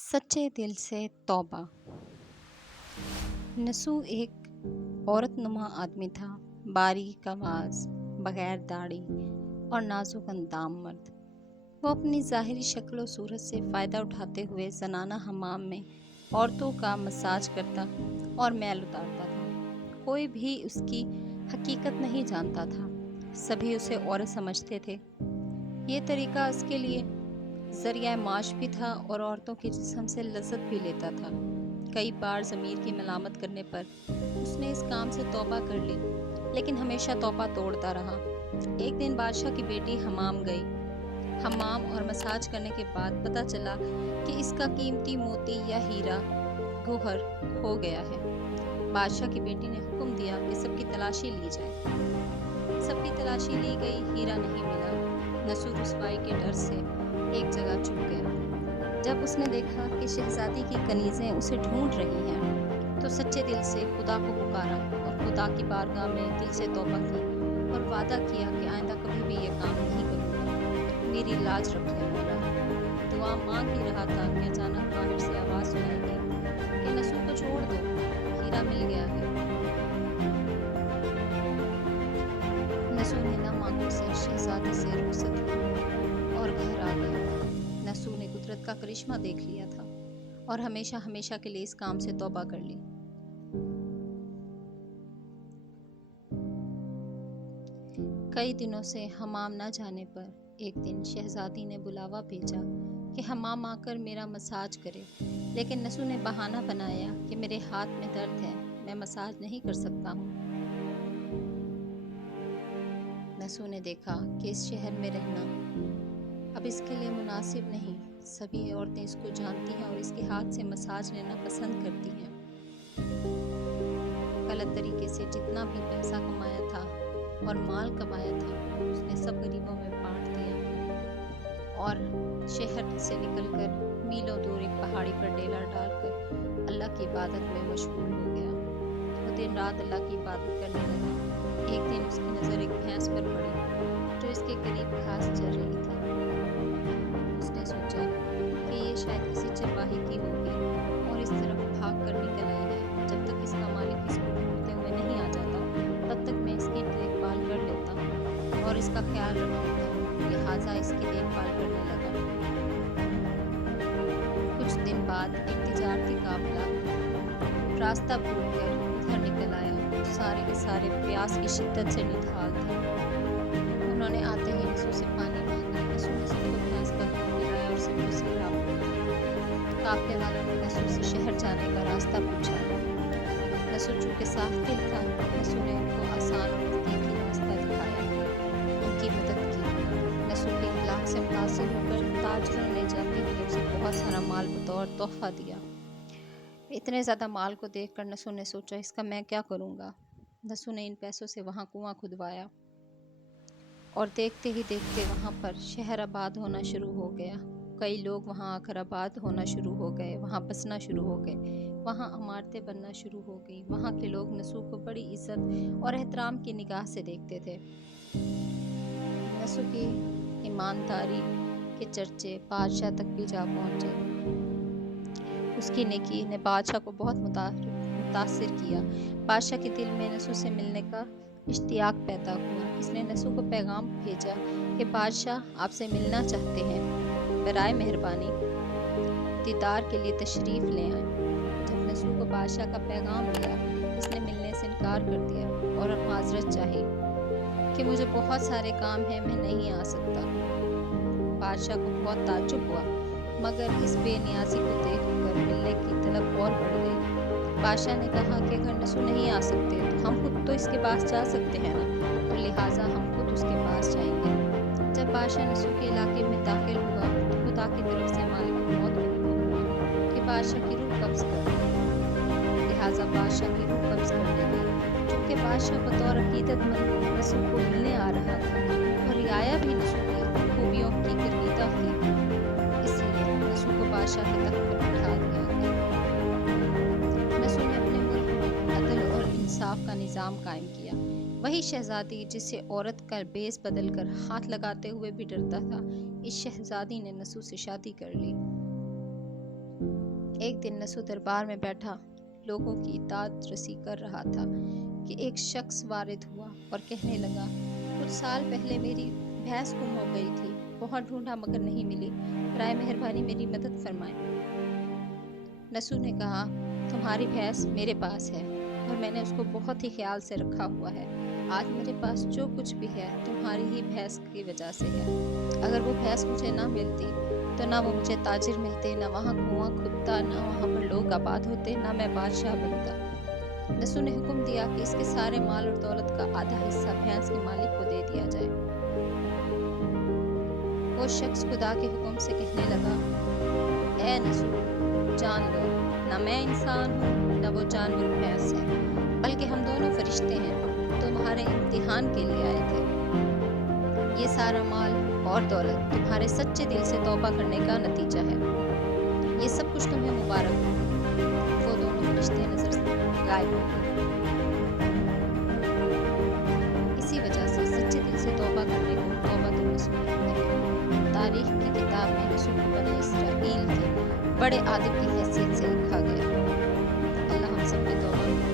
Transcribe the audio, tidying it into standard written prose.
सच्चे दिल से तौबा। नसू एक औरतनुमा आदमी था, बारीक आवाज़, बगैर दाढ़ी और नाजुक अंदाम मर्द। वो अपनी ज़ाहिरी शक्ल और सूरत से फ़ायदा उठाते हुए ज़नाना हमाम में औरतों का मसाज करता और मैल उतारता था। कोई भी उसकी हकीकत नहीं जानता था, सभी उसे औरत समझते थे। ये तरीका उसके लिए ज़रिया माश भी था और औरतों के जिस्म से लज़्ज़त भी लेता था। कई बार ज़मीर की मलामत करने पर उसने इस काम से तौबा कर ली, लेकिन हमेशा तौबा तोड़ता रहा। एक दिन बादशाह की बेटी हमाम गई। हमाम और मसाज करने के बाद पता चला कि इसका कीमती मोती या हीरा गोहर खो गया है। बादशाह की बेटी ने हुक्म दिया कि सबकी तलाशी ली जाए। सबकी तलाशी ली गई, हीरा नहीं मिला। नसू रुसवाई के डर से एक जगह छुप गया। जब उसने देखा कि शहजादी की कनीज़ें उसे ढूंढ रही हैं, तो सच्चे दिल से खुदा को पुकारा और खुदा की बारगाह में दिल से तौबा की और वादा किया कि आइंदा कभी भी ये काम नहीं करूँगा। मेरी लाज रख ले मौला। दुआ मांग ही रहा था कि अचानक बाहर से आवाज़ सुनाई दी कि नसू को छोड़ दो, हीरा मिल गया है। नसू ने नम आंखों से शहजादी से रुखसत की और घर आ गया। नसू ने कुदरत का करिश्मा देख लिया था और हमेशा हमेशा के लिए इस काम से तौबा कर ली। कई दिनों से हमाम न जाने पर एक दिन शहजादी ने बुलावा भेजा कि हमाम आकर मेरा मसाज करे, लेकिन नसू ने बहाना बनाया कि मेरे हाथ में दर्द है, मैं मसाज नहीं कर सकता हूँ। नसू ने देखा कि इस शहर में रहना अब इसके लिए मुनासिब नहीं। सभी औरतें इसको जानती हैं और इसके हाथ से मसाज लेना पसंद करती हैं। गलत तरीके से जितना भी पैसा कमाया था और माल कमाया था, उसने सब गरीबों में बांट दिया और शहर से निकलकर मीलों दूर एक पहाड़ी पर डेरा डालकर अल्लाह की इबादत में मशगूल हो गया। वो दिन रात अल्लाह की इबादत करने लगा। एक दिन उसकी नज़र एक भैंस पर पड़ी जो इसके करीब घास चर रही थी। उसने सोचा कि ये शायद किसी चरवाहे की होगी और इस तरफ भाग कर निकल आई है। जब तक इसका मालिक इसको ढूंढते हुए नहीं आ जाता, तब तक मैं इसकी देखभाल कर लेता हूँ और इसका ख्याल रख लेता हूँ। लिहाजा इसकी देखभाल करने लगा। कुछ दिन बाद एक तिजारती काफिला रास्ता भूलकर उधर निकल आया। सारे के सारे प्यास की शिद्दत से निढाल थे। उन्होंने आते ही नसू से पानी मांगा। नसू ने सबको भैंस का दूध पिलाया और सबको सैराब कर दिया। काफिले वालों ने नसू से शहर जाने का रास्ता पूछा। नसू चूँकि साफ दिल था, नसू ने उनको आसान और नज़दीकी रास्ता दिखाया, उनकी मदद की। नसू के इखलाक से मुतासिर होकर ताजरों ने जाते हुए उसे बहुत सारा माल बतौर तोहफा दिया। इतने ज़्यादा माल को देखकर नसू ने सोचा, इसका मैं क्या करूँगा। नसू ने इन पैसों से वहाँ कुआं खुदवाया और देखते ही देखते वहाँ पर शहर आबाद होना शुरू हो गया। कई लोग वहाँ आकर आबाद होना शुरू हो गए, वहाँ बसना शुरू हो गए, वहाँ इमारतें बनना शुरू हो गई। वहाँ के लोग नसू को बड़ी इज्जत और एहतराम की निगाह से देखते थे। नसू की ईमानदारी के चर्चे बादशाह तक भी जा पहुँचे। उसकी नेकी ने बादशाह को बहुत मुतासिर किया। बादशाह के दिल में नसू से मिलने का इश्तियाक पैदा हुआ। इसने नसू को पैगाम भेजा कि बादशाह आपसे मिलना चाहते हैं, बराए मेहरबानी दीदार के लिए तशरीफ़ ले आएं। जब नसू को बादशाह का पैगाम मिला, इसने मिलने से इनकार कर दिया और माजरत चाही कि मुझे बहुत सारे काम हैं, मैं नहीं आ सकता। बादशाह को बहुत ताज्जुब हुआ, मगर इस बेनियाजी को देखकर मिलने की तलब और बढ़ गई। बादशाह ने कहा कि अगर नसू नहीं आ सकते तो हम खुद तो इसके पास जा सकते हैं ना, तो लिहाजा हम खुद उसके पास जाएंगे। जब बादशाह नसू के इलाके में दाखिल हुआ तो खुदा की तरफ से मालिक मौत को हुक्म हुआ कि बादशाह की रूह कब्ज़ कर लो। लिहाजा बादशाह की रूह कब्ज़ करने गई। चूँकि बादशाह बतौर अकीदतमंद नसू को मिलने आ रहा था और रियाया भी नसू की खूबियों की गिरफ्तार थी, इसलिए नसू को बादशाह के तख्त पर बिठा दिया गया। नसू ने अपने मुल्क में अदल और इंसाफ का निज़ाम कायम किया। वही शहजादी जिससे औरत का बेस बदल कर हाथ लगाते हुए भी डरता था, इस शहजादी ने नसू से शादी कर ली। ایک دن نسو دربار میں بیٹھا لوگوں کی اطاعت رسی کر رہا تھا کہ ایک شخص وارد ہوا اور کہنے لگا، کچھ سال پہلے میری بھینس گم ہو گئی تھی، بہت ڈھونڈا مگر نہیں ملی، برائے مہربانی میری مدد فرمائیں۔ نسو نے کہا، تمہاری بھینس میرے پاس ہے اور میں نے اس کو بہت ہی خیال سے رکھا ہوا ہے۔ آج میرے پاس جو کچھ بھی ہے تمہاری ہی بھینس کی وجہ سے ہے۔ اگر وہ بھینس مجھے نہ ملتی تو نہ وہ مجھے تاجر ملتے، نہ وہاں کنواں کھدتا، نہ وہاں پر لوگ آباد ہوتے، نہ میں بادشاہ بنتا۔ نسو نے حکم دیا کہ اس کے سارے مال اور دولت کا آدھا حصہ بھینس کے مالک کو دے دیا جائے۔ وہ شخص خدا کے حکم سے کہنے لگا، اے نسو، جان لو، نہ میں انسان ہوں نہ وہ جانور بھینس ہے، بلکہ ہم دونوں فرشتے ہیں، تمہارے امتحان کے لیے آئے تھے۔ یہ سارا مال اور دولت تمہارے سچے دل سے توبہ کرنے کا نتیجہ ہے۔ یہ سب کچھ تمہیں مبارک ہو۔ وہ دونوں فرشتے نظر سے غائب ہو گئے۔ اسی وجہ سے سچے دل سے توبہ کرنے کو توبۃ النصوح کہتے ہیں۔ تاریخ کی کتاب میں نسو کو بنی اسرائیل کے بڑے عادل کی حیثیت سے لکھا گیا۔ اللہ ہم سب کے توبہ